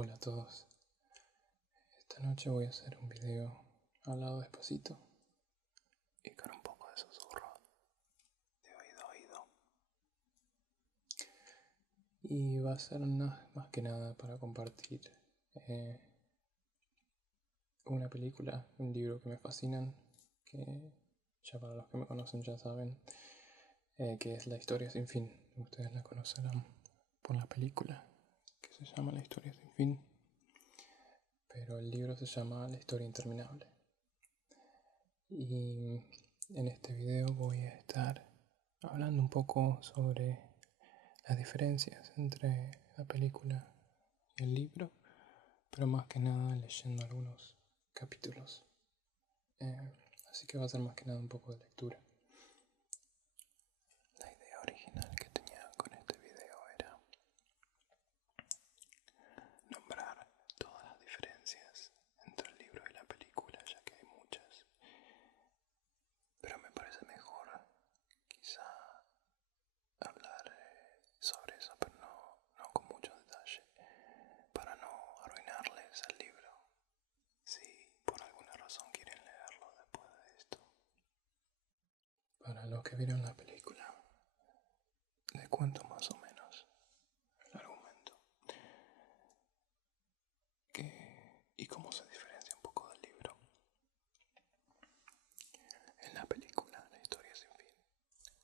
Hola a todos. Esta noche voy a hacer un video hablado despacito y con un poco de susurro de oído a oído. Y va a ser más que nada para compartir una película, un libro que me fascinan, que ya para los que me conocen ya saben, que es La historia sin fin. Ustedes la conocerán por la película que se llama La historia sin fin, pero el libro se llama La historia interminable. Y en este video voy a estar hablando un poco sobre las diferencias entre la película y el libro, pero más que nada leyendo algunos capítulos. Así que va a ser más que nada un poco de lectura. La idea original que tenía con este video era nombrar todas las diferencias entre el libro y la película, ya que hay muchas. Pero me parece mejor quizá hablar sobre eso, pero no con mucho detalle, para no arruinarles el libro, si por alguna razón quieren leerlo después de esto. Para los que vieron la película, les cuento más o menos el argumento y cómo se diferencia un poco del libro. En la película La historia sin fin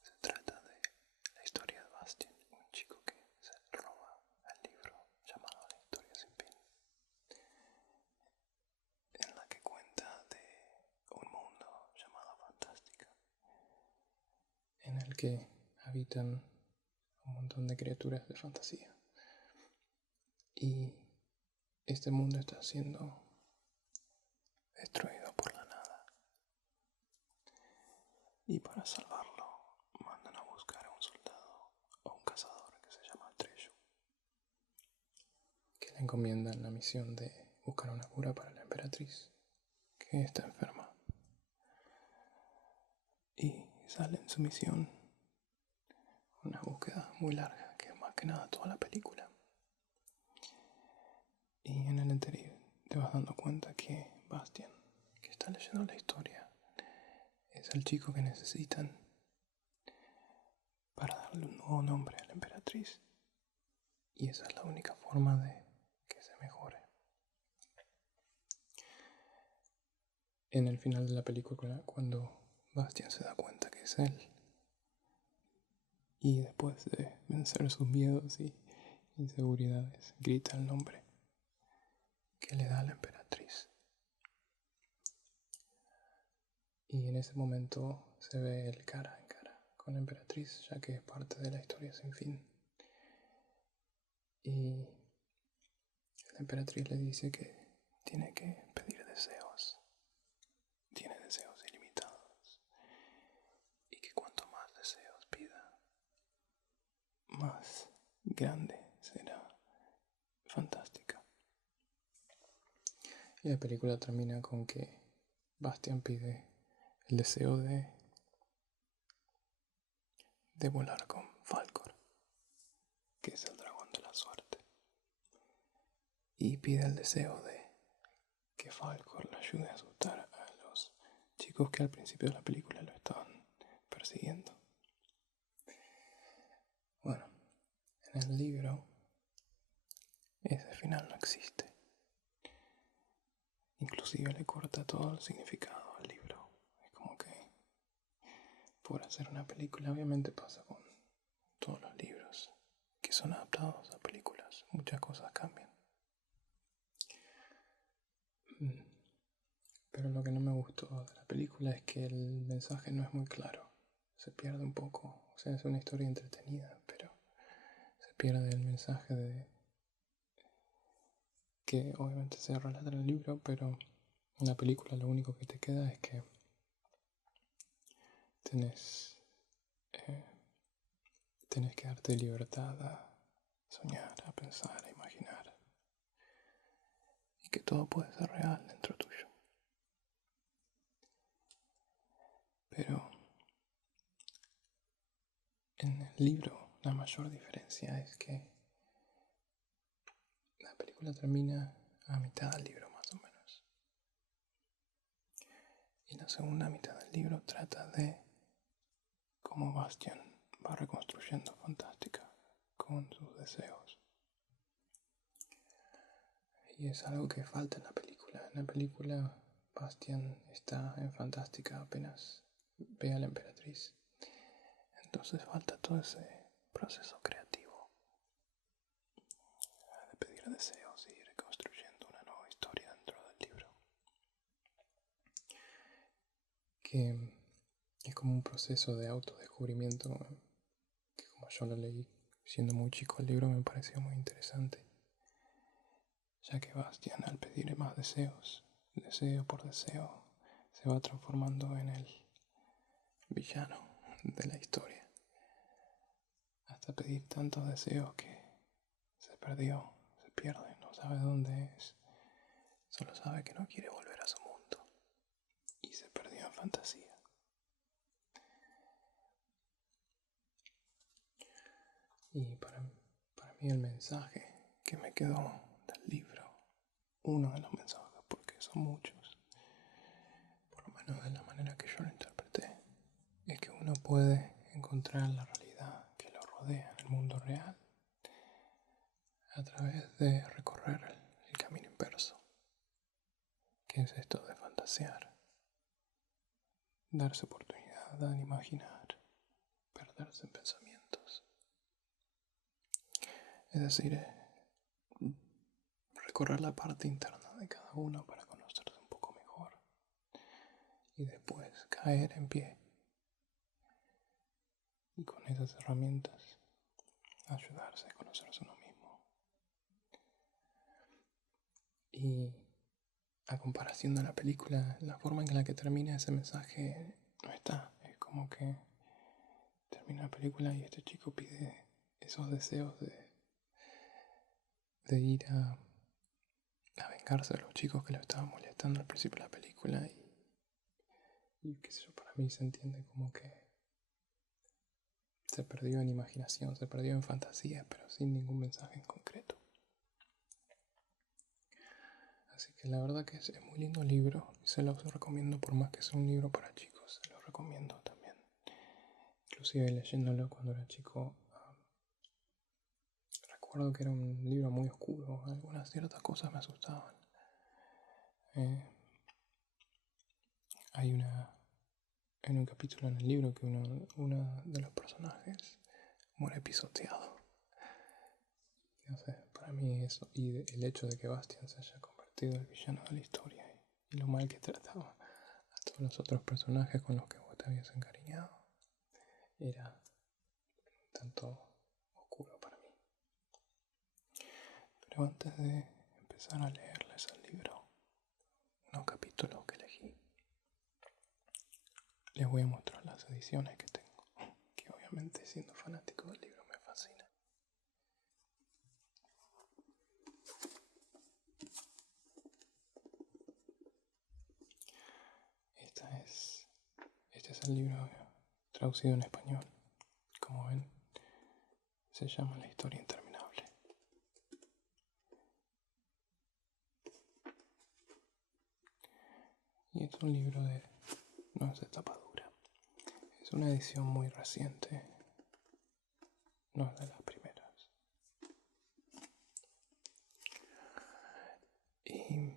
se trata de la historia de Bastian, un chico que se roba el libro llamado La historia sin fin, en la que cuenta de un mundo llamado Fantástica, en el que habitan un montón de criaturas de fantasía. Y este mundo está siendo destruido por la nada. Y para salvarlo, mandan a buscar a un soldado o un cazador que se llama Treyu, que le encomiendan la misión de buscar una cura para la emperatriz, que está enferma. Y sale en su misión una búsqueda muy larga, que es más que nada toda la película. Y en el interior te vas dando cuenta que Bastian, que está leyendo la historia, es el chico que necesitan para darle un nuevo nombre a la emperatriz. Y esa es la única forma de que se mejore. En el final de la película, cuando Bastian se da cuenta que es él, y después de vencer sus miedos y inseguridades, grita el nombre que le da a la emperatriz. Y en ese momento se ve el cara en cara con la emperatriz, ya que es parte de la historia sin fin. Y la emperatriz le dice que tiene que pedir deseos. Tiene deseos ilimitados. Y que cuanto más deseos pida, más grande será Fantástica. Y la película termina con que Bastian pide el deseo de volar con Falkor, que es el dragón de la suerte. Y pide el deseo de que Falkor le ayude a asustar a los chicos que al principio de la película lo estaban persiguiendo. Bueno, en el libro ese final no existe. Inclusive le corta todo el significado al libro. Es como que por hacer una película, obviamente pasa con todos los libros que son adaptados a películas, muchas cosas cambian. Pero lo que no me gustó de la película es que el mensaje no es muy claro. Se pierde un poco. O sea, es una historia entretenida, pero se pierde el mensaje de que obviamente se relata en el libro, pero en la película lo único que te queda es que tenés, eh, tenés que darte libertad a soñar, a pensar, a imaginar. Y que todo puede ser real dentro tuyo. Pero en el libro la mayor diferencia es que la La película termina a mitad del libro más o menos. Y la segunda mitad del libro trata de cómo Bastian va reconstruyendo Fantástica con sus deseos. Y es algo que falta en la película. En la película Bastian está en Fantástica apenas ve a la emperatriz. Entonces falta todo ese proceso creativo de pedir deseos y ir reconstruyendo una nueva historia dentro del libro. Que es como un proceso de autodescubrimiento que, como yo lo leí siendo muy chico, el libro me pareció muy interesante, ya que Bastian, al pedir más deseos, deseo por deseo, se va transformando en el villano de la historia, hasta pedir tantos deseos que se perdió, se pierde, no sabe dónde es, solo sabe que no quiere volver a su mundo y se perdió en fantasía. Y para mí el mensaje que me quedó del libro, uno de los mensajes, porque son muchos, por lo menos de la manera que yo lo interpreté, es que uno puede encontrar la realidad que lo rodea en el mundo real a través de recorrer el camino inverso, que es esto de fantasear, darse oportunidad de imaginar, perderse en pensamientos. Es decir, recorrer la parte interna de cada uno para conocerse un poco mejor y después caer en pie y con esas herramientas ayudarse a conocerse uno mismo. Y a comparación de la película, la forma en la que termina ese mensaje no está. Es como que termina la película y este chico pide esos deseos de ir a vengarse de los chicos que lo estaban molestando al principio de la película y qué sé yo, para mí se entiende como que se perdió en imaginación, se perdió en fantasía, pero sin ningún mensaje en concreto. Así que la verdad que es muy lindo el libro y se los recomiendo, por más que sea un libro para chicos, se los recomiendo también. Inclusive leyéndolo cuando era chico, recuerdo que era un libro muy oscuro, algunas ciertas cosas me asustaban. Hay en un capítulo en el libro que uno de los personajes muere pisoteado. No sé, para mí eso, y el hecho de que Bastian se haya convertido en el villano de la historia y lo mal que trataba a todos los otros personajes con los que vos te habías encariñado, era un tanto oscuro para mí. Pero antes de empezar a leerles el libro, unos capítulos que elegí, les voy a mostrar las ediciones que tengo, que obviamente siendo fanático del libro me fascina. Este es el libro traducido en español. Como ven, se llama La historia interminable. Y es un libro no es de tapa dura. Es una edición muy reciente. No es de las primeras. Y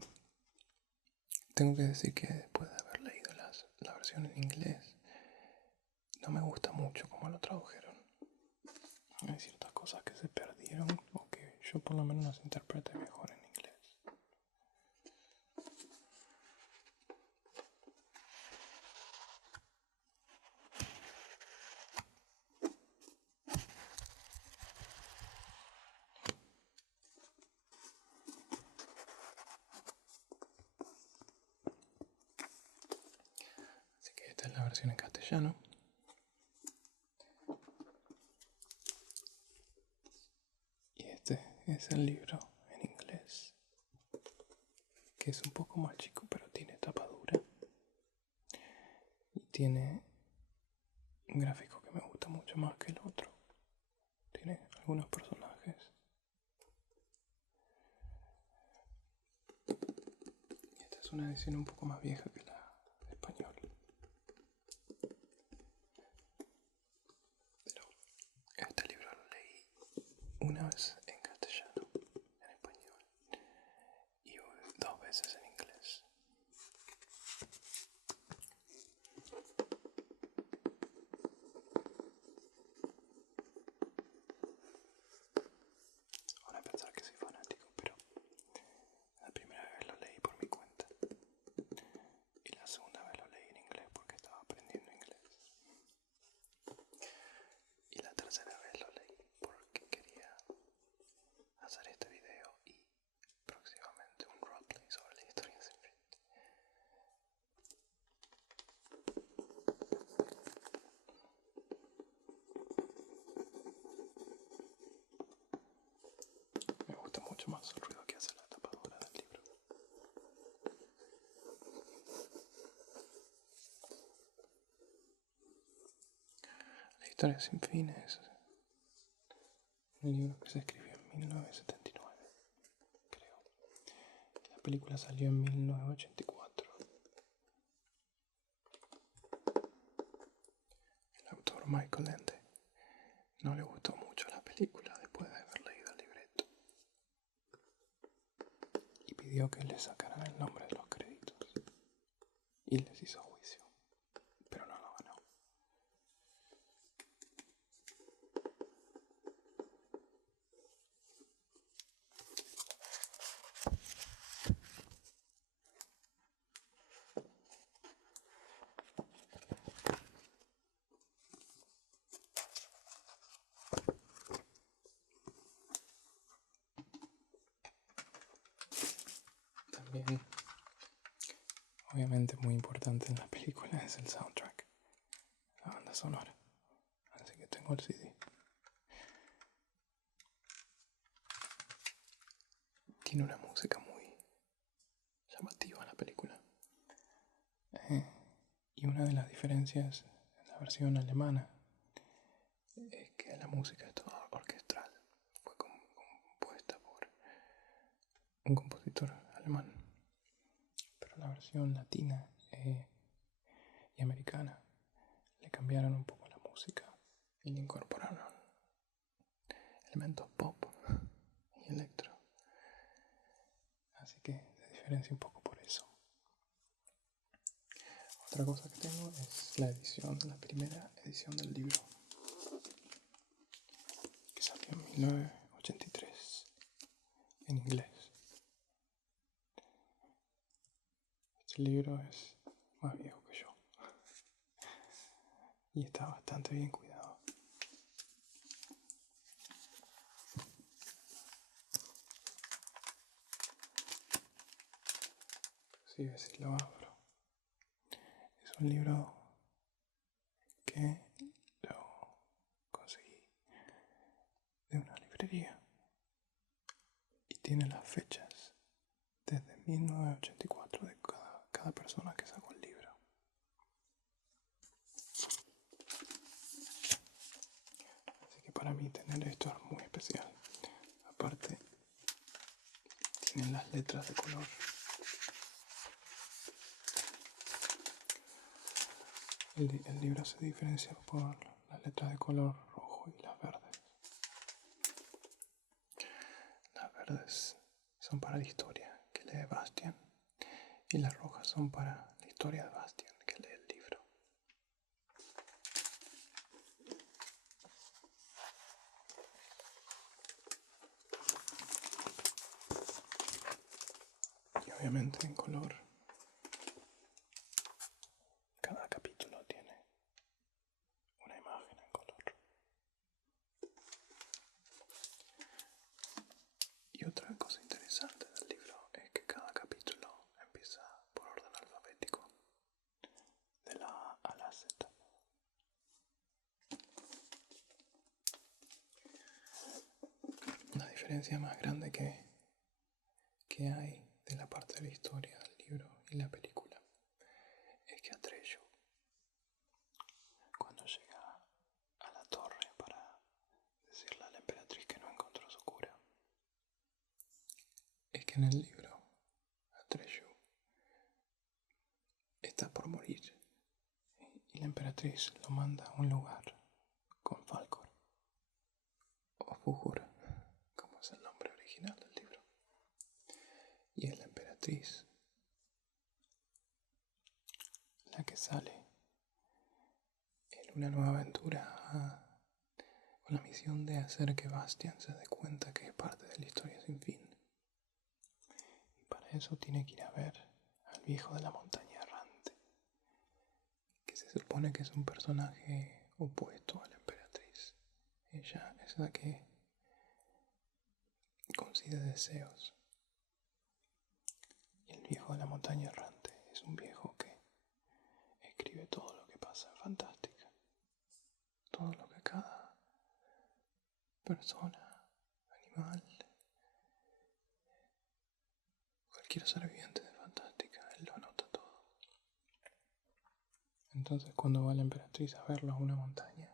tengo que decir que después de haber leído la versión en inglés, no me gusta mucho cómo lo tradujeron. Hay ciertas cosas que se perdieron o que yo por lo menos las interpreté mejor en inglés. Así que esta es la versión en castellano. Este es el libro en inglés, que es un poco más chico, pero tiene tapa dura y tiene un gráfico que me gusta mucho más que el otro. Tiene algunos personajes es una edición un poco más vieja que la de español. Pero este libro lo leí una vez en castellano, en español, y 2 veces en inglés. Ahora pensar que soy fanático, pero la primera vez lo leí por mi cuenta. Y la segunda vez lo leí en inglés porque estaba aprendiendo inglés. Y la tercera vez lo leí porque quería hacer este video y próximamente un roleplay sobre la historia sin fin. Me gusta mucho más el ruido que hace la tapadora del libro. La historia sin fin es un libro que se escribió en 1979, creo. La película salió en 1984. El autor Michael Ende no le gustó mucho la película después de haber leído el libreto y pidió que le sacaran el nombre de los créditos y les hizo juicio, pero no lo ganó. También, obviamente muy importante en la película es el soundtrack, la banda sonora, así que tengo el CD. Tiene una música muy llamativa en la película. Y una de las diferencias en la versión alemana es que la música es toda orquestral. Fue compuesta por un compositor alemán. Pero la versión latina y americana le cambiaron un poco la música y le incorporaron elementos pop y electro. Así que se diferencia un poco por eso. Otra cosa que tengo es la edición, la primera edición del libro, que salió en 1983 en inglés. Este libro es más viejo que yo y está bastante bien cuidado. Si lo abro, es un libro que lo conseguí de una librería y tiene las fechas desde 1984 de cada persona que sacó el libro. Así que para mí tener esto es muy especial. Aparte, tienen las letras de color. El libro se diferencia por las letras de color rojo y las verdes. Las verdes son para la historia que lee Bastian y las rojas son para la historia de Bastian que lee el libro. Y obviamente en color. Cada capítulo tiene una imagen en color. Y otra cosa interesante del libro es que cada capítulo empieza por orden alfabético, de la A a la Z. La diferencia más grande que hay de la parte de la historia del libro y la película es que Atreyu, cuando llega a la torre para decirle a la emperatriz que no encontró su cura, es que en el libro Atreyu está por morir y la emperatriz lo manda a un lugar con Falcor o Fujur, como es el nombre original del libro. Y es la emperatriz la que sale en una nueva aventura con la misión de hacer que Bastian se dé cuenta que es parte de la historia sin fin. Y para eso tiene que ir a ver al viejo de la montaña errante, que se supone que es un personaje opuesto a la emperatriz. Ella es la que concede deseos. Y el viejo de la montaña errante es un viejo que escribe todo lo que pasa en Fantástica. Todo lo que cada persona, animal, cualquier ser viviente de Fantástica, él lo anota todo. Entonces cuando va la emperatriz a verlo a una montaña,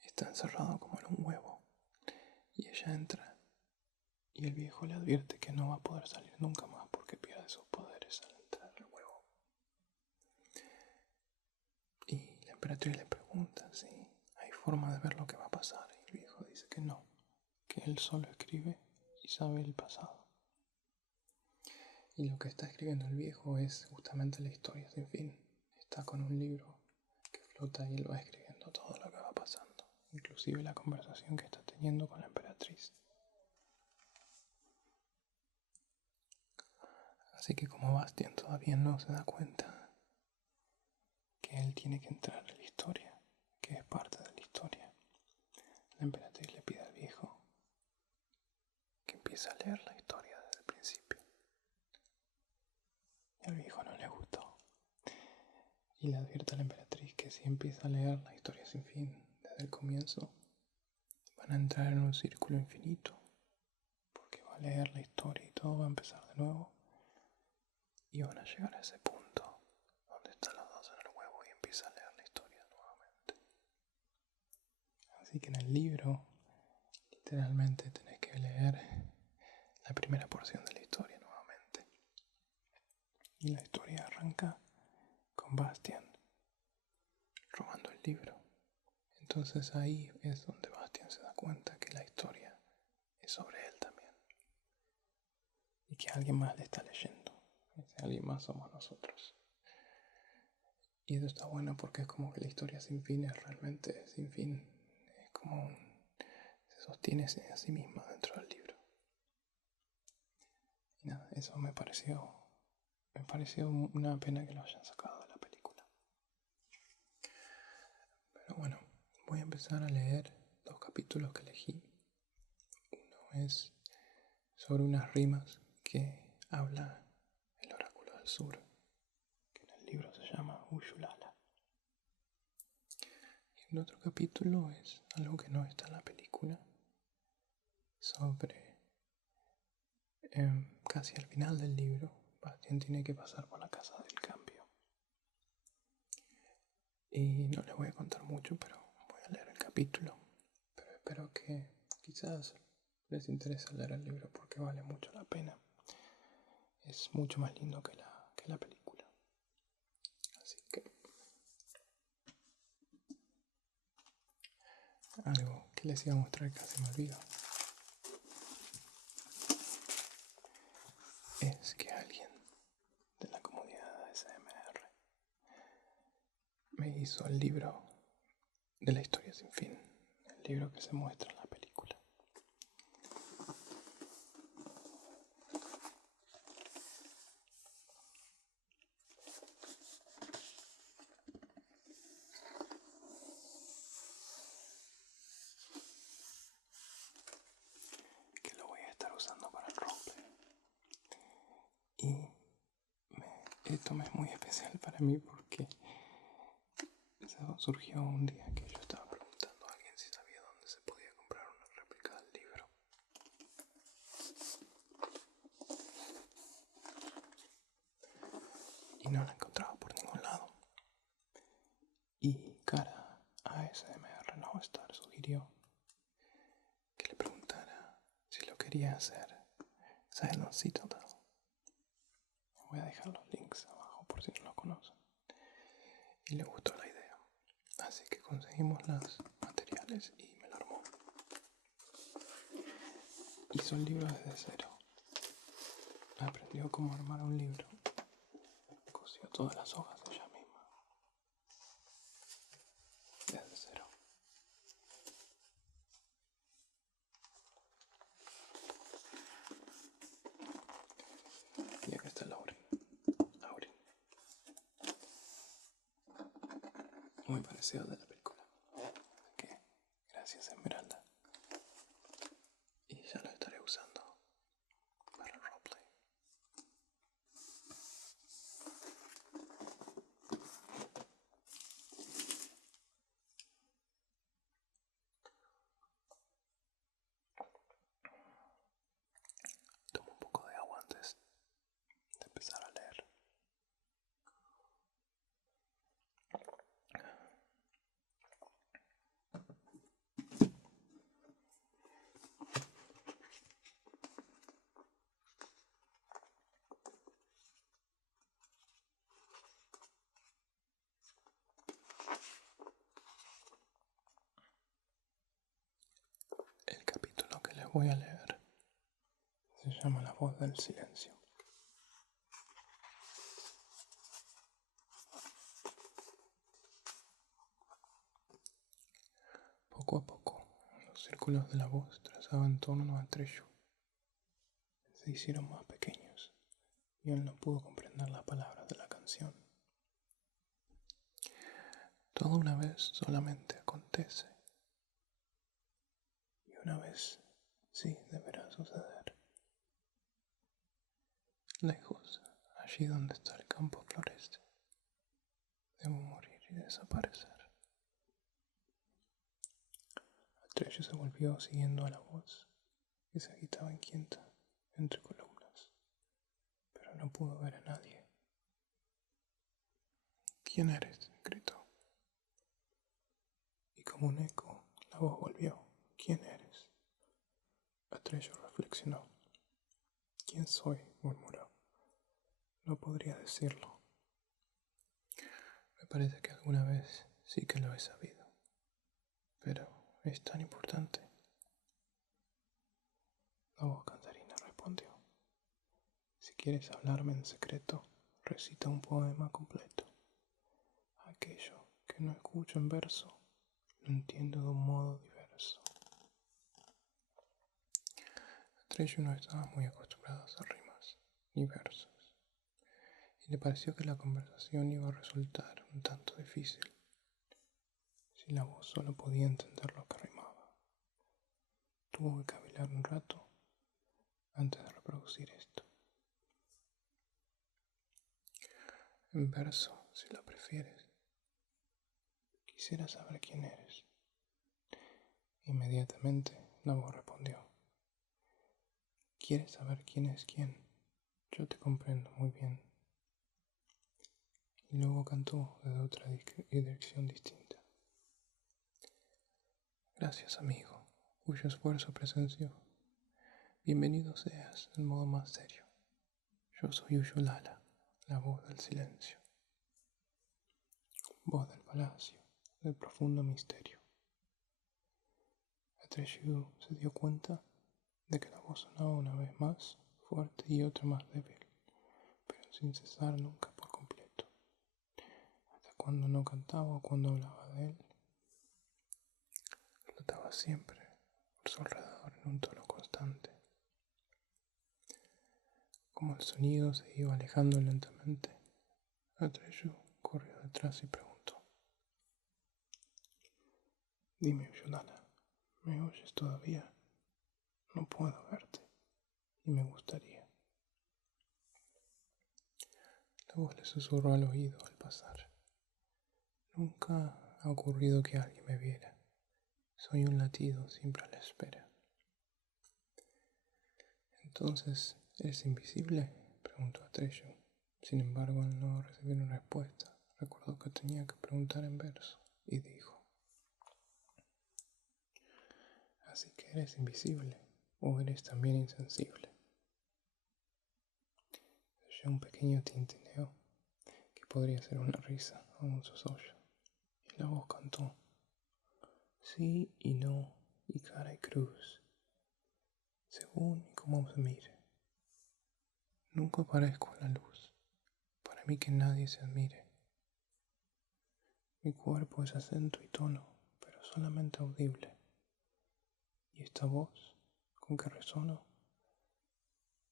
está encerrado como en un huevo. Y ella entra y el viejo le advierte que no va a poder salir nunca más porque pierde sus poderes al entrar al huevo. Y la emperatriz le pregunta si hay forma de ver lo que va a pasar. Y el viejo dice que no, que él solo escribe y sabe el pasado. Y lo que está escribiendo el viejo es justamente la historia sin fin. Está con un libro que flota y él va escribiendo todo lo que va pasando, inclusive la conversación que está teniendo con la emperatriz. Así que como Bastian todavía no se da cuenta que él tiene que entrar en la historia, que es parte de la historia, la emperatriz le pide al viejo que empiece a leer la historia desde el principio. Y al viejo no le gustó. Y le advierte a la emperatriz que si empieza a leer la historia sin fin desde el comienzo, van a entrar en un círculo infinito, porque va a leer la historia y todo va a empezar de nuevo. Y van a llegar a ese punto donde están los dos en el huevo y empieza a leer la historia nuevamente. Así que en el libro, literalmente tenés que leer la primera porción de la historia nuevamente. Y la historia arranca con Bastian robando el libro. Entonces ahí es donde Bastian se da cuenta que la historia es sobre él también. Y que alguien más le está leyendo. Ese alguien más somos nosotros. Y eso está bueno porque es como que la historia sin fin es realmente sin fin. Es como se sostiene a sí misma dentro del libro. Y nada, eso me pareció una pena que lo hayan sacado de la película. Pero bueno, voy a empezar a leer 2 capítulos que elegí. Uno es sobre unas rimas que habla el oráculo del sur, que en el libro se llama Ushulala. Y el otro capítulo es algo que no está en la película, sobre casi al final del libro, Bastian tiene que pasar por la casa del cambio. Y no les voy a contar mucho, pero voy a leer el capítulo. Pero espero que quizás les interese leer el libro porque vale mucho la pena. Es mucho más lindo que la película. Así que algo que les iba a mostrar casi me olvido. Es que alguien de la comunidad de ASMR me hizo el libro de la historia sin fin, el libro que se muestra en la película. Que lo voy a estar usando para el roleplay. Y esto me es muy especial para mí porque eso surgió un día que yo estaba preguntando a alguien si sabía dónde se podía comprar una réplica del libro. Y no la encontraba por ningún lado. Y cara a ASMR No Star sugirió que le preguntara si lo quería hacer Silent Citadel. Voy a dejar los links abajo por si no lo conocen. y le gustó la idea. Así que conseguimos los materiales y me lo armó. Hizo el libro desde cero. Aprendió cómo armar un libro. Cosió todas las hojas ella misma. Desde cero. Y acá está Lauren. Muy parecido de la película. Así que, gracias Esmeralda. Y ya lo estaré usando para el roleplay. Tomo un poco de agua antes de empezar a leer. El capítulo que les voy a leer se llama La voz del silencio. Poco a poco, los círculos de la voz trazaban en torno a Treyu. Se hicieron más pequeños y él no pudo comprender las palabras de la canción. Todo una vez solamente acontece, y una vez sí deberá suceder. Lejos, allí donde está el campo florece, debo morir y desaparecer. Atreyu se volvió siguiendo a la voz, que se agitaba inquieta entre columnas, pero no pudo ver a nadie. ¿Quién eres?, gritó. Y como un eco, la voz volvió. ¿Quién eres? Atreyu reflexionó. ¿Quién soy?, murmuró. No podría decirlo. Me parece que alguna vez sí que lo he sabido. Pero es tan importante. La voz cantarina respondió. Si quieres hablarme en secreto, recita un poema completo. Aquello que no escucho en verso, lo entiendo de un modo diverso. Atreyu no estaba muy acostumbrado a hacer rimas ni versos, y le pareció que la conversación iba a resultar un tanto difícil, si la voz solo podía entender lo que rimaba. Tuvo que cavilar un rato antes de reproducir esto. En verso, si lo prefieres. Quisiera saber quién eres. Inmediatamente la voz respondió. ¿Quieres saber quién es quién? Yo te comprendo muy bien. Y luego cantó desde otra dirección distinta. Gracias, amigo, cuyo esfuerzo presenció. Bienvenido seas en modo más serio. Yo soy Uyulala, la voz del silencio. Voz del palacio, del profundo misterio. Atreyu se dio cuenta de que la voz sonaba una vez más fuerte y otra más débil, pero sin cesar nunca por completo. Hasta cuando no cantaba o cuando hablaba de él, flotaba siempre por su alrededor en un tono constante. Como el sonido se iba alejando lentamente, Atreyu corrió detrás y preguntó. Dime, Uyulala, ¿me oyes todavía? No puedo verte, y me gustaría. La voz le susurró al oído al pasar. Nunca ha ocurrido que alguien me viera. Soy un latido siempre a la espera. Entonces, ¿eres invisible?, preguntó Atreyu. Sin embargo, al no recibir una respuesta, recordó que tenía que preguntar en verso, y dijo. Así que eres invisible, o eres también insensible. Oyó un pequeño tintineo que podría ser una risa o un sosollo. Y la voz cantó: sí y no, y cara y cruz, según y cómo se mire. Nunca parezco a la luz, para mí que nadie se admire. Mi cuerpo es acento y tono, pero solamente audible. Y esta voz, con que resono,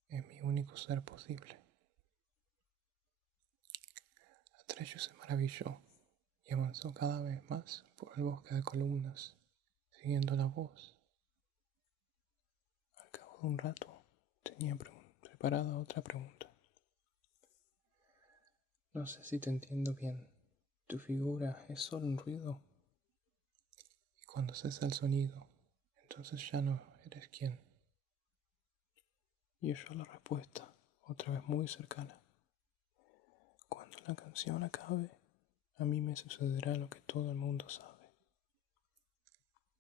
es mi único ser posible. Atreyu se maravilló y avanzó cada vez más por el bosque de columnas, siguiendo la voz. Al cabo de un rato, tenía preparada otra pregunta. No sé si te entiendo bien. ¿Tu figura es solo un ruido? Y cuando cesa el sonido, entonces ya no eres quien. Y oyó la respuesta, otra vez muy cercana. Cuando la canción acabe, a mí me sucederá lo que todo el mundo sabe.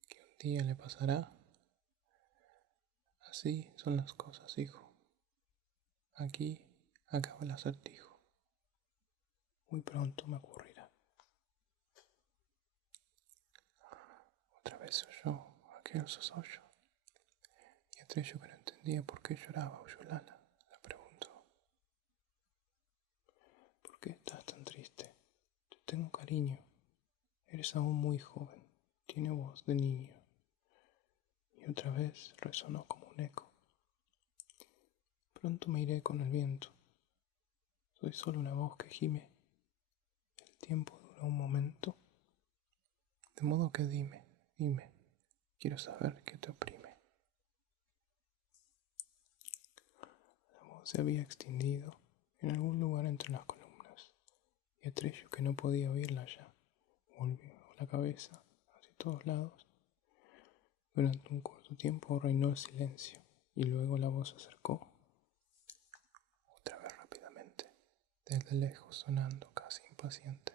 Que un día le pasará. Así son las cosas, hijo. Aquí acaba el acertijo. Muy pronto me ocurrirá. Otra vez oyó aquel sosollo. Y Atreyu, que no entendía por qué lloraba Uyulala, le preguntó: ¿por qué estás tan triste? Te tengo cariño. Eres aún muy joven. Tiene voz de niño. Y otra vez resonó como un eco. Pronto me iré con el viento. Soy solo una voz que gime. El tiempo dura un momento. De modo que dime, quiero saber qué te oprime. La voz se había extinguido en algún lugar entre las columnas, y Atreyu, que no podía oírla ya, volvió la cabeza hacia todos lados. Durante un corto tiempo reinó el silencio, y luego la voz se acercó, otra vez rápidamente, desde lejos, sonando casi impaciente.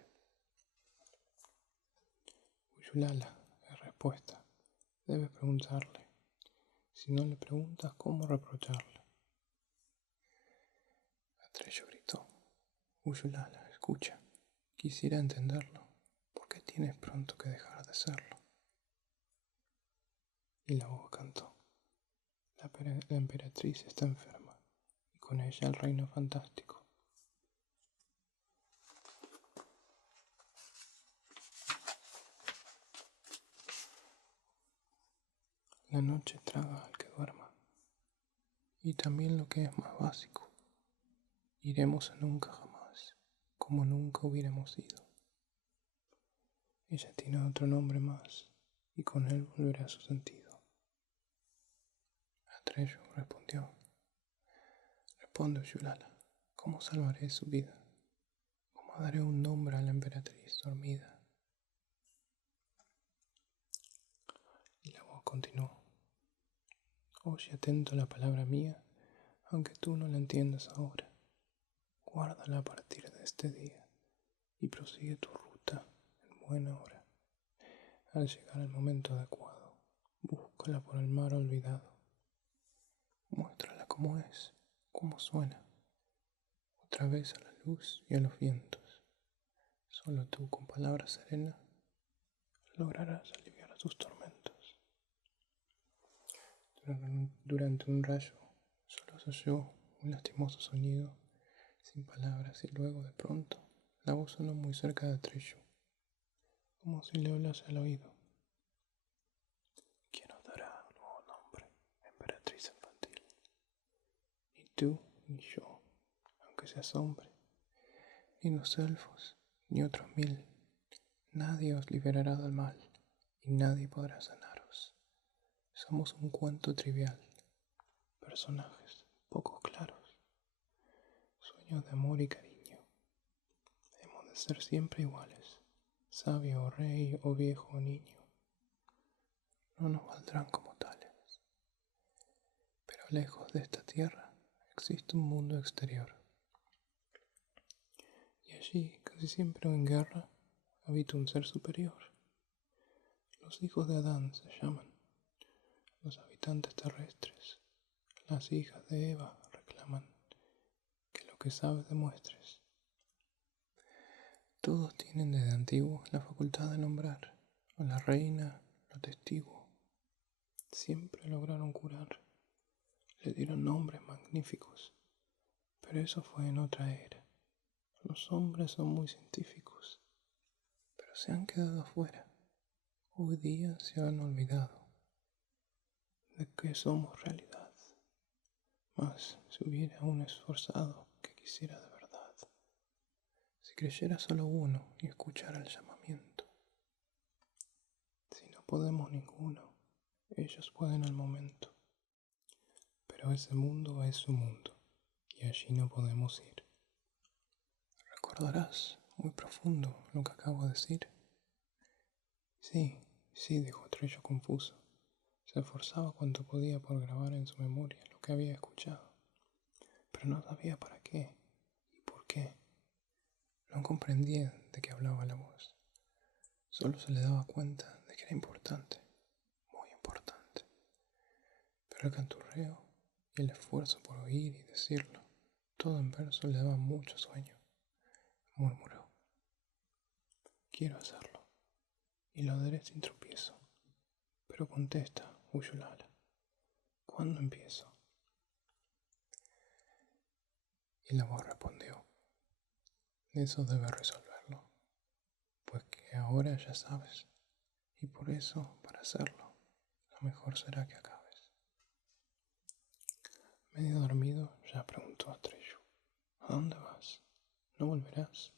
Uyulala, es respuesta. Debes preguntarle. Si no le preguntas, ¿cómo reprocharle? Atreyu gritó: Uyulala, escucha. Quisiera entenderlo. ¿Por qué tienes pronto que dejar de serlo? Y la voz cantó: la emperatriz está enferma, y con ella el reino fantástico. La noche traga al que duerma, y también lo que es más básico. Iremos a nunca jamás, como nunca hubiéramos ido. Ella tiene otro nombre más, y con él volverá a su sentido. Atreyu respondió: responde, Uyulala, ¿cómo salvaré su vida? ¿Cómo daré un nombre a la emperatriz dormida? Y la voz continuó: oye atento la palabra mía, aunque tú no la entiendas ahora. Guárdala a partir de este día y prosigue tu ruta en buena hora. Al llegar el momento adecuado, búscala por el mar olvidado. Muéstrala cómo es, cómo suena, otra vez a la luz y a los vientos. Solo tú, con palabras serenas, lograrás aliviar sus tormentos. Durante un rayo, solo se oyó un lastimoso sonido, sin palabras, y luego, de pronto, la voz sonó muy cerca de Atreyu, como si le hablase al oído. ¿Quién os dará un nuevo nombre, emperatriz infantil? Ni tú ni yo, aunque seas hombre, ni los elfos, ni otros 1000. Nadie os liberará del mal, y nadie podrá sanaros. Somos un cuento trivial, personajes poco claros, sueños de amor y cariño. Hemos de ser siempre iguales, sabio o rey o viejo o niño. No nos valdrán como tales. Pero lejos de esta tierra existe un mundo exterior. Y allí, casi siempre en guerra, habita un ser superior. Los hijos de Adán se llaman, los habitantes terrestres. Las hijas de Eva reclaman que lo que sabes demuestres. Todos tienen desde antiguo la facultad de nombrar a la reina, los testigos. Siempre lograron curar. Le dieron nombres magníficos. Pero eso fue en otra era. Los hombres son muy científicos, pero se han quedado afuera. Hoy día se han olvidado de que somos realidad. Mas si hubiera un esforzado que quisiera de verdad, si creyera solo uno y escuchara el llamamiento. Si no podemos ninguno, ellos pueden al momento. Pero ese mundo es su mundo, y allí no podemos ir. ¿Recordarás muy profundo lo que acabo de decir? Sí, sí, dijo Trello confuso. Se esforzaba cuanto podía por grabar en su memoria lo que había escuchado, pero no sabía para qué y por qué. No comprendía de qué hablaba la voz. Solo se le daba cuenta de que era importante, muy importante. Pero el canturreo y el esfuerzo por oír y decirlo, todo en verso, le daba mucho sueño. Murmuró: quiero hacerlo, y lo haré sin tropiezo. Pero contesta, Uyulala, ¿cuándo empiezo? Y la voz respondió: eso debes resolverlo, pues que ahora ya sabes, y por eso, para hacerlo, lo mejor será que acabes. Medio dormido, ya preguntó Astrello: ¿a dónde vas? ¿No volverás?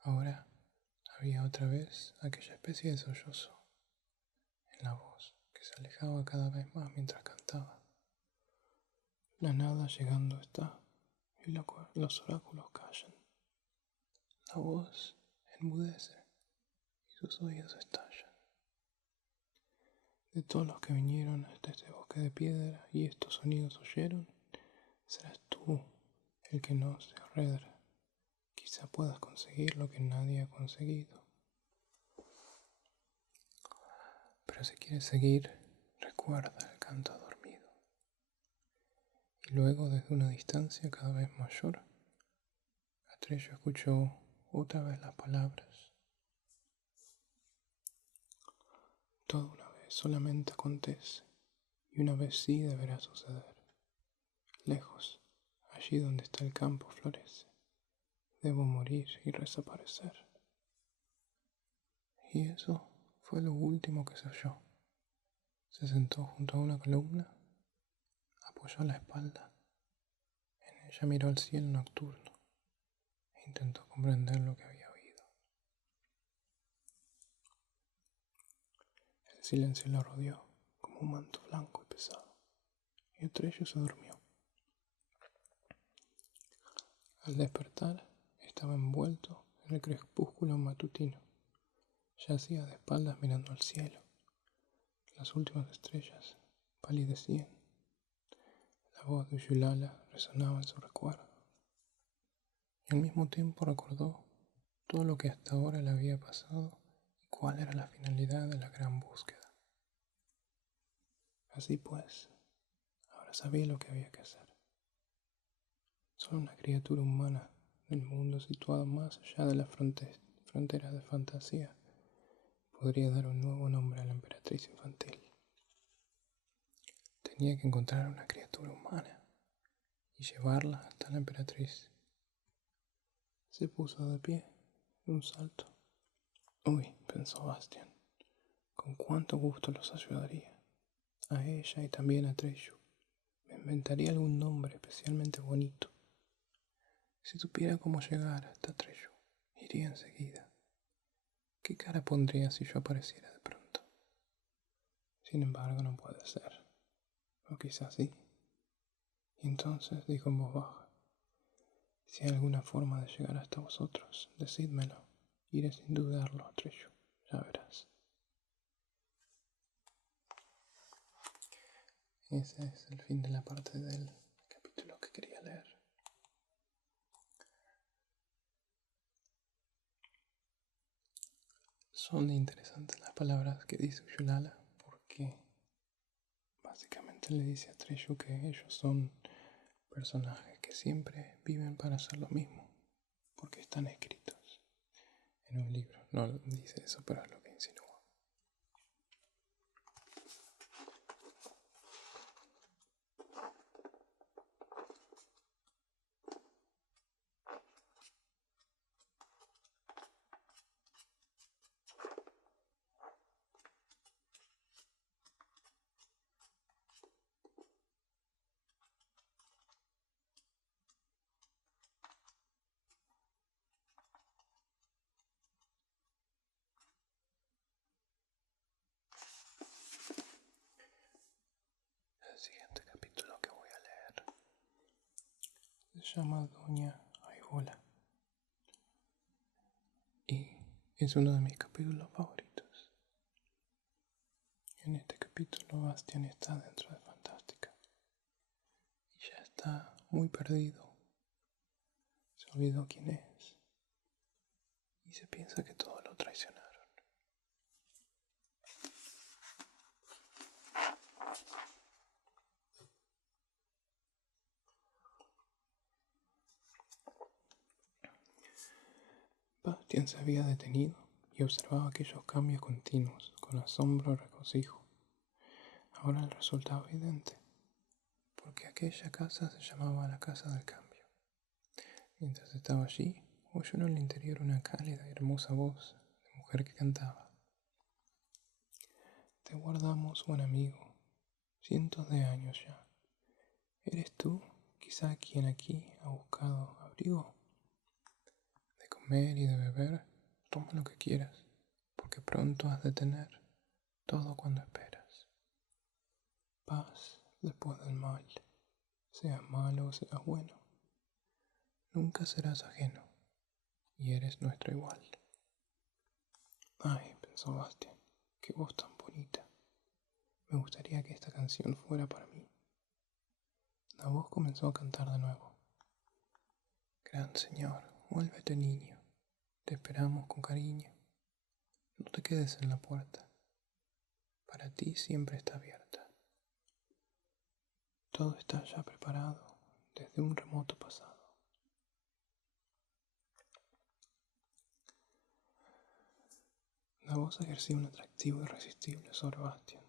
Ahora había otra vez aquella especie de sollozo en la voz que se alejaba cada vez más mientras cantaba. La nada llegando está, y los oráculos callan. La voz enmudece y sus oídos estallan. De todos los que vinieron hasta este bosque de piedra y estos sonidos oyeron, serás tú el que no se arredra. Quizá puedas conseguir lo que nadie ha conseguido. Pero si quieres seguir, recuerda el canto dormido. Y luego, desde una distancia cada vez mayor, Atrello escuchó otra vez las palabras: toda una vez solamente acontece, y una vez sí deberá suceder. Lejos, allí donde está el campo florece, debo morir y desaparecer. Y eso fue lo último que se oyó. Se sentó junto a una columna, apoyó la espalda, en ella miró al cielo nocturno e intentó comprender lo que había oído. El silencio lo rodeó como un manto blanco y pesado, y entre ellos se durmió. Al despertar, estaba envuelto en el crepúsculo matutino. Yacía de espaldas mirando al cielo. Las últimas estrellas palidecían. La voz de Uyulala resonaba en su recuerdo. Y al mismo tiempo recordó todo lo que hasta ahora le había pasado y cuál era la finalidad de la gran búsqueda. Así pues, ahora sabía lo que había que hacer. Solo una criatura humana del mundo situado más allá de las fronteras de fantasía podría dar un nuevo nombre a la emperatriz infantil. Tenía que encontrar una criatura humana y llevarla hasta la emperatriz. Se puso de pie de un salto. Uy, pensó Bastian, con cuánto gusto los ayudaría, a ella y también a Trello. Me inventaría algún nombre especialmente bonito. Si supiera cómo llegar hasta Trello, iría enseguida. ¿Qué cara pondría si yo apareciera de pronto? Sin embargo, no puede ser. O quizás sí. Y entonces dijo en voz baja: si hay alguna forma de llegar hasta vosotros, decídmelo. Iré sin dudarlo, Trello. Ya verás. Ese es el fin de la parte del capítulo que quería leer. Son interesantes las palabras que dice Uyulala, porque básicamente le dice a Trello que ellos son personajes que siempre viven para hacer lo mismo. porque están escritos en un libro. No dice eso, pero es lo que insinúa. El siguiente capítulo que voy a leer se llama Doña Aibola y es uno de mis capítulos favoritos. En este capítulo Bastian está dentro de Fantástica y ya está muy perdido. Se olvidó quién es y se piensa que todos lo traicionaron. Bastian se había detenido y observaba aquellos cambios continuos con asombro y regocijo. Ahora le resultaba evidente, porque aquella casa se llamaba la Casa del Cambio. Mientras estaba allí, oyó en el interior una cálida y hermosa voz de mujer que cantaba. Te guardamos, buen amigo, cientos de años ya. ¿Eres tú, quizá, quien aquí ha buscado abrigo? De comer y de beber, toma lo que quieras, porque pronto has de tener todo cuando esperas. Paz después del mal, seas malo o seas bueno. Nunca serás ajeno, y eres nuestro igual. Ay, pensó Bastian, qué voz tan bonita. Me gustaría que esta canción fuera para mí. La voz comenzó a cantar de nuevo. Gran Señor, vuélvete niño, te esperamos con cariño. No te quedes en la puerta, para ti siempre está abierta. Todo está ya preparado desde un remoto pasado. La voz ejercía un atractivo irresistible sobre Bastian.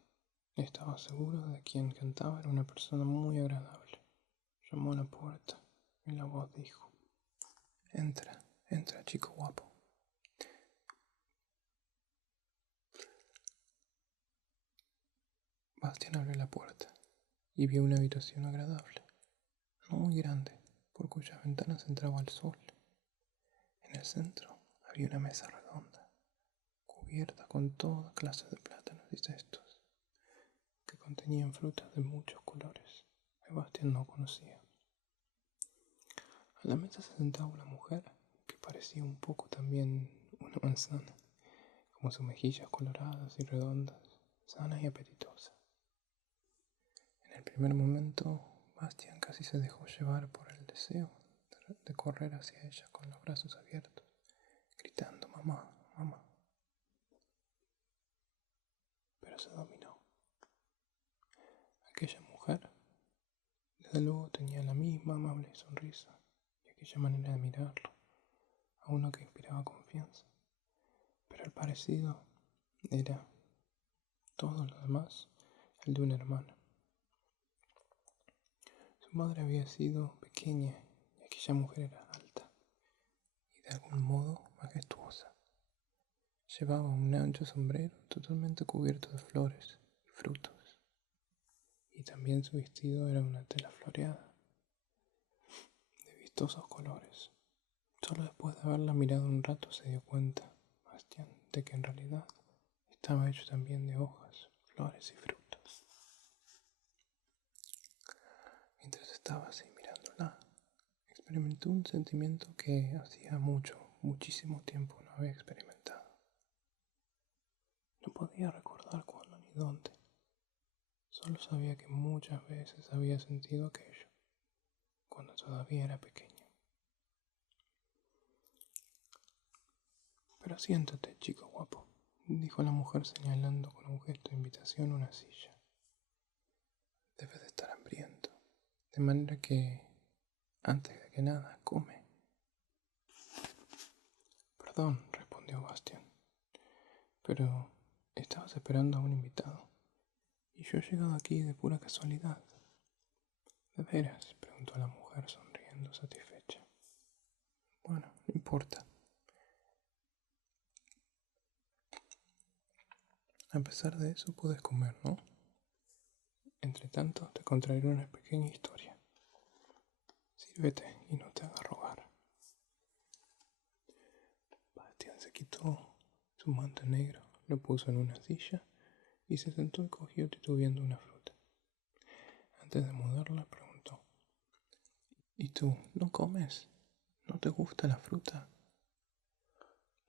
Estaba seguro de que quien cantaba era una persona muy agradable. Llamó a la puerta y la voz dijo: Entra, entra, chico guapo. Bastian abrió la puerta y vio una habitación agradable, no muy grande, por cuyas ventanas entraba el sol. En el centro había una mesa redonda, cubierta con toda clase de plátanos y cestos, que contenían frutas de muchos colores que Bastian no conocía. A la mesa se sentaba una mujer que parecía un poco también una manzana, como sus mejillas coloradas y redondas, sanas y apetitosas. En el primer momento, Bastian casi se dejó llevar por el deseo de correr hacia ella con los brazos abiertos, gritando mamá, mamá. Pero se dominó. Aquella mujer, desde luego, tenía la misma amable sonrisa y aquella manera de mirarlo, a uno que inspiraba confianza. Pero el parecido era todo lo demás el de una hermana. Su madre había sido pequeña y aquella mujer era alta y de algún modo majestuosa. Llevaba un ancho sombrero totalmente cubierto de flores y frutos, y también su vestido era una tela floreada, de vistosos colores. Solo después de haberla mirado un rato se dio cuenta, Bastian, de que en realidad estaba hecho también de hojas, flores y frutos. Mientras estaba así mirándola, experimentó un sentimiento que hacía muchísimo tiempo no había experimentado. No podía recordar cuándo ni dónde. Solo sabía que muchas veces había sentido aquello, cuando todavía era pequeño. Pero siéntate, chico guapo, dijo la mujer señalando con un gesto de invitación una silla. Debes de estar hambriento, de manera que, antes de que nada, come. Perdón, respondió Bastian, pero estabas esperando a un invitado, y yo he llegado aquí de pura casualidad. ¿De veras?, preguntó la mujer sonriendo satisfecha. Bueno, no importa. A pesar de eso puedes comer, ¿no? Entre tanto, te contaré una pequeña historia. Sírvete y no te hagas rogar. Bastian se quitó su manto negro, lo puso en una silla y se sentó y cogió titubeando una fruta. Antes de mudarla, preguntó: ¿Y tú, no comes? ¿No te gusta la fruta?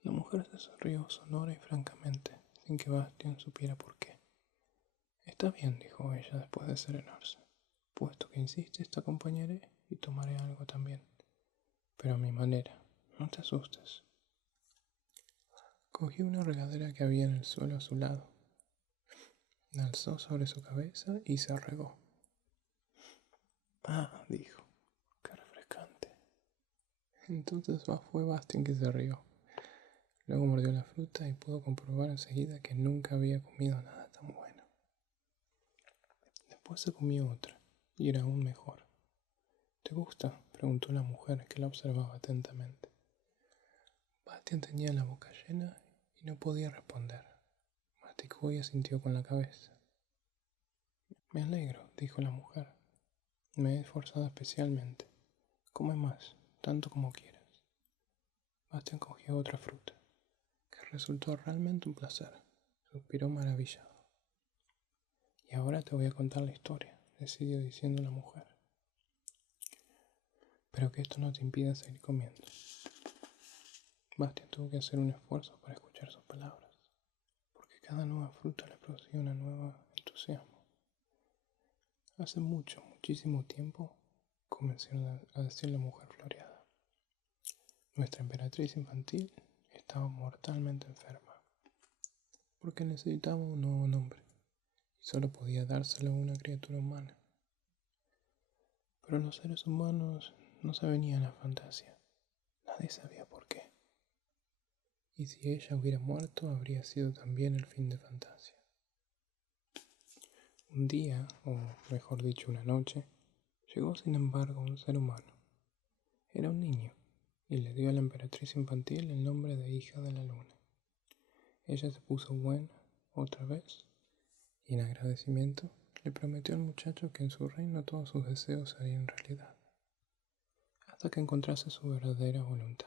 La mujer se sonrió sonora y francamente, sin que Bastian supiera por qué. Está bien, dijo ella después de serenarse. Puesto que insistes, te acompañaré y tomaré algo también. Pero a mi manera, no te asustes. Cogió una regadera que había en el suelo a su lado, la alzó sobre su cabeza y se regó. Ah, dijo, qué refrescante. Entonces fue Bastian que se rió. Luego mordió la fruta y pudo comprobar enseguida que nunca había comido nada tan bueno. Después se comió otra, y era aún mejor. ¿Te gusta?, preguntó la mujer, que la observaba atentamente. Bastian tenía la boca llena y no podía responder. Masticó y asintió con la cabeza. Me alegro, dijo la mujer. Me he esforzado especialmente. Come más, tanto como quieras. Bastian cogió otra fruta, que resultó realmente un placer. Suspiró maravillado. Y ahora te voy a contar la historia, decidió diciendo la mujer. Pero que esto no te impida seguir comiendo. Bastian tuvo que hacer un esfuerzo para escuchar sus palabras, porque cada nueva fruta le producía una nueva entusiasmo. Hace mucho, muchísimo tiempo, comenzó a decir la mujer floreada, nuestra emperatriz infantil estaba mortalmente enferma, porque necesitaba un nuevo nombre, y solo podía dárselo a una criatura humana. Pero los seres humanos no se venían a la fantasía, nadie sabía por qué. Y si ella hubiera muerto, habría sido también el fin de Fantasia. Un día, o mejor dicho una noche, llegó sin embargo un ser humano. Era un niño, y le dio a la emperatriz infantil el nombre de hija de la luna. Ella se puso buena otra vez, y en agradecimiento le prometió al muchacho que en su reino todos sus deseos se harían realidad, hasta que encontrase su verdadera voluntad.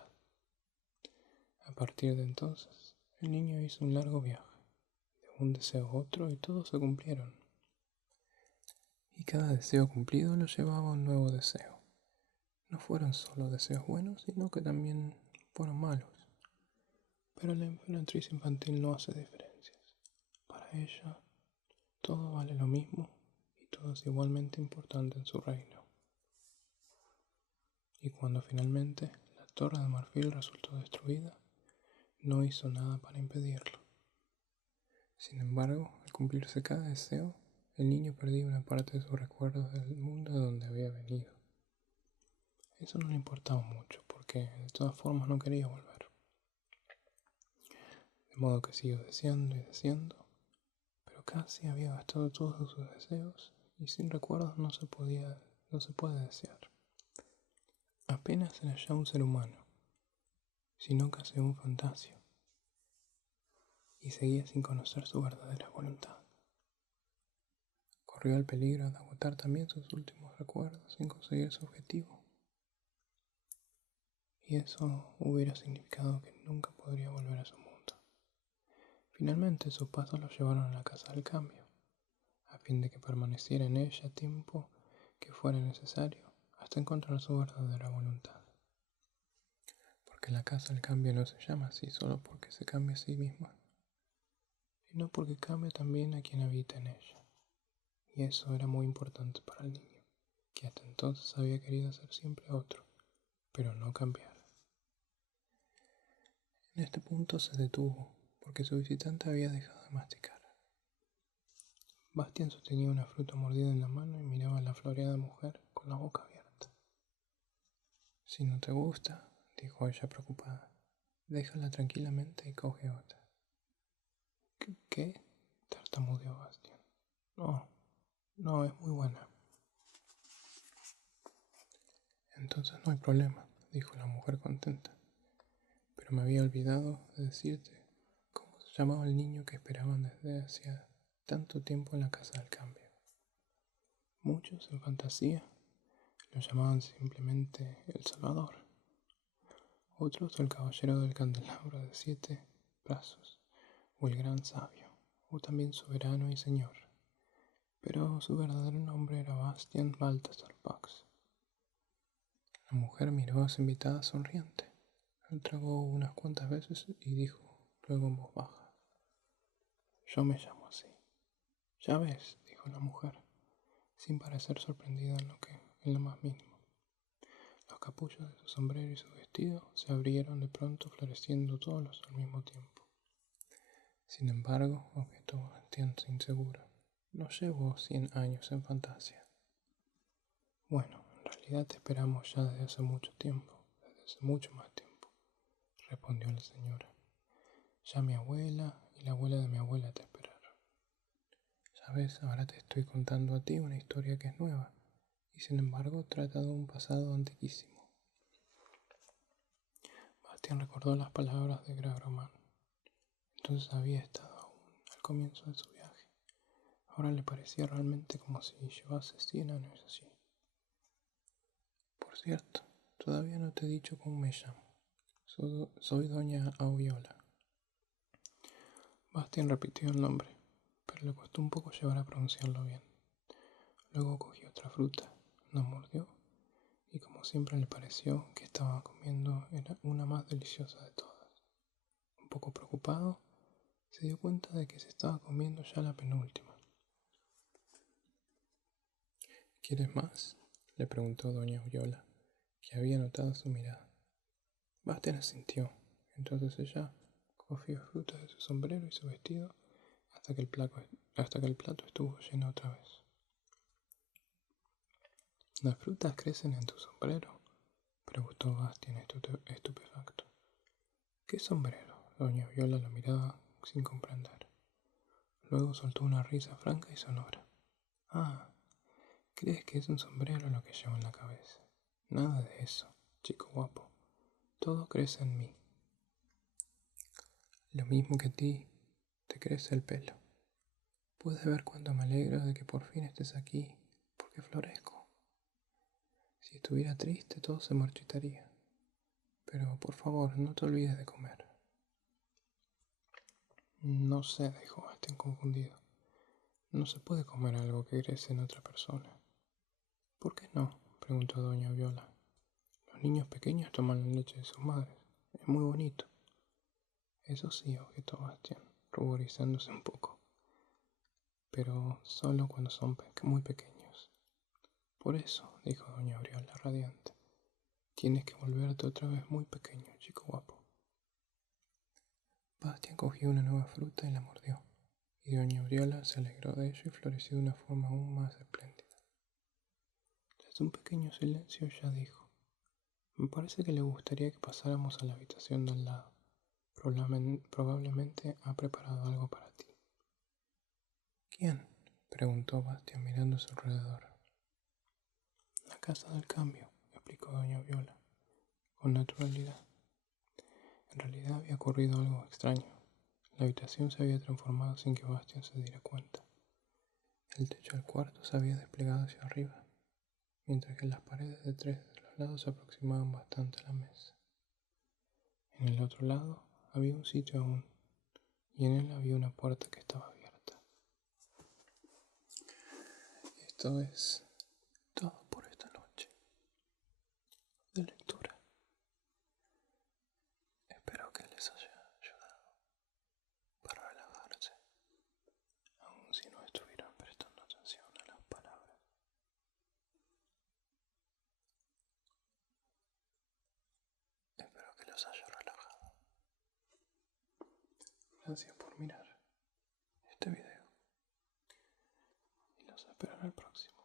A partir de entonces, el niño hizo un largo viaje, de un deseo a otro, y todos se cumplieron. Y cada deseo cumplido lo llevaba a un nuevo deseo. No fueron solo deseos buenos, sino que también fueron malos. Pero la emperatriz infantil no hace diferencias. Para ella, todo vale lo mismo y todo es igualmente importante en su reino. Y cuando finalmente la torre de marfil resultó destruida, no hizo nada para impedirlo. Sin embargo, al cumplirse cada deseo, el niño perdía una parte de sus recuerdos del mundo de donde había venido. Eso no le importaba mucho, porque de todas formas no quería volver. De modo que siguió deseando y deseando, pero casi había gastado todos sus deseos, y sin recuerdos no se puede desear. Apenas era ya un ser humano, sino casi un fantasio, y seguía sin conocer su verdadera voluntad. Corrió el peligro de agotar también sus últimos recuerdos sin conseguir su objetivo. Y eso hubiera significado que nunca podría volver a su mundo. Finalmente sus pasos lo llevaron a la casa del cambio, a fin de que permaneciera en ella tiempo que fuera necesario hasta encontrar su verdadera voluntad. Porque la casa del cambio no se llama así solo porque se cambia a sí misma, sino porque cambia también a quien habita en ella. Y eso era muy importante para el niño, que hasta entonces había querido ser siempre otro, pero no cambiar. En este punto se detuvo, porque su visitante había dejado de masticar. Bastian sostenía una fruta mordida en la mano y miraba a la floreada mujer con la boca abierta. Si no te gusta, dijo ella preocupada, Déjala tranquilamente y coge otra. ¿Qué? Tartamudeó Bastian. No, no, es muy buena. Entonces no hay problema, dijo la mujer contenta. Pero me había olvidado de decirte cómo se llamaba el niño que esperaban desde hacía tanto tiempo en la casa del cambio. Muchos, en fantasía, lo llamaban simplemente El Salvador. Otros el Caballero del Candelabro de 7 brazos, o el Gran Sabio, o también Soberano y Señor. Pero su verdadero nombre era Bastian Balthasar Pax. La mujer miró a su invitada sonriente. Él tragó unas cuantas veces y dijo, luego en voz baja: Yo me llamo así. Ya ves, dijo la mujer, sin parecer sorprendida en lo más mínimo. Los capullos de su sombrero y su vestido se abrieron de pronto, floreciendo todos al mismo tiempo. Sin embargo, objetó Bastián inseguro, no llevo 100 años en fantasía. Bueno, en realidad te esperamos ya desde hace mucho tiempo, desde hace mucho más tiempo, respondió la señora. Ya mi abuela y la abuela de mi abuela te esperaron. Ya ves, ahora te estoy contando a ti una historia que es nueva, y sin embargo trata de un pasado antiquísimo. Bastián recordó las palabras de Gragroman. Entonces había estado aún al comienzo de su viaje. Ahora le parecía realmente como si llevase 100 años así. Por cierto, todavía no te he dicho cómo me llamo. Soy doña Auviola. Bastián repitió el nombre, pero le costó un poco llevar a pronunciarlo bien. Luego cogió otra fruta, la mordió, y como siempre le pareció que estaba comiendo era una más deliciosa de todas. Un poco preocupado, se dio cuenta de que se estaba comiendo ya la penúltima. ¿Quieres más?, le preguntó doña Auviola, que había notado su mirada. Bastián asintió. Entonces ella cogió frutas de su sombrero y su vestido hasta que el plato estuvo lleno otra vez. ¿Las frutas crecen en tu sombrero?, preguntó Bastián estupefacto. ¿Qué sombrero? Doña Viola lo miraba sin comprender. Luego soltó una risa franca y sonora. Ah, ¿crees que es un sombrero lo que llevo en la cabeza? Nada de eso, chico guapo. Todo crece en mí. Lo mismo que a ti, te crece el pelo. Puedes ver cuánto me alegro de que por fin estés aquí, porque florezco. Si estuviera triste, todo se marchitaría. Pero por favor, no te olvides de comer. No sé, dijo Bastián confundido. No se puede comer algo que crece en otra persona. ¿Por qué no?, preguntó doña Viola. Los niños pequeños toman la leche de sus madres. Es muy bonito. Eso sí, objetó Bastián, ruborizándose un poco. Pero solo cuando son muy pequeños. Por eso, dijo doña Viola radiante, tienes que volverte otra vez muy pequeño, chico guapo. Bastián cogió una nueva fruta y la mordió, y doña Auriola se alegró de ello y floreció de una forma aún más espléndida. Tras un pequeño silencio ella dijo: Me parece que le gustaría que pasáramos a la habitación de al lado. Probablemente ha preparado algo para ti. ¿Quién?, preguntó Bastián mirando a su alrededor. La casa del cambio, explicó doña Viola, con naturalidad. En realidad había ocurrido algo extraño. La habitación se había transformado sin que Bastián se diera cuenta. El techo del cuarto se había desplegado hacia arriba, mientras que las paredes de 3 de los lados se aproximaban bastante a la mesa. En el otro lado había un sitio aún, y en él había una puerta que estaba abierta. Esto es todo por esta noche de lectura. Espero que les haya ayudado para relajarse, aun si no estuvieran prestando atención a las palabras. Espero que los haya relajado. Gracias por mirar este video y los espero en el próximo.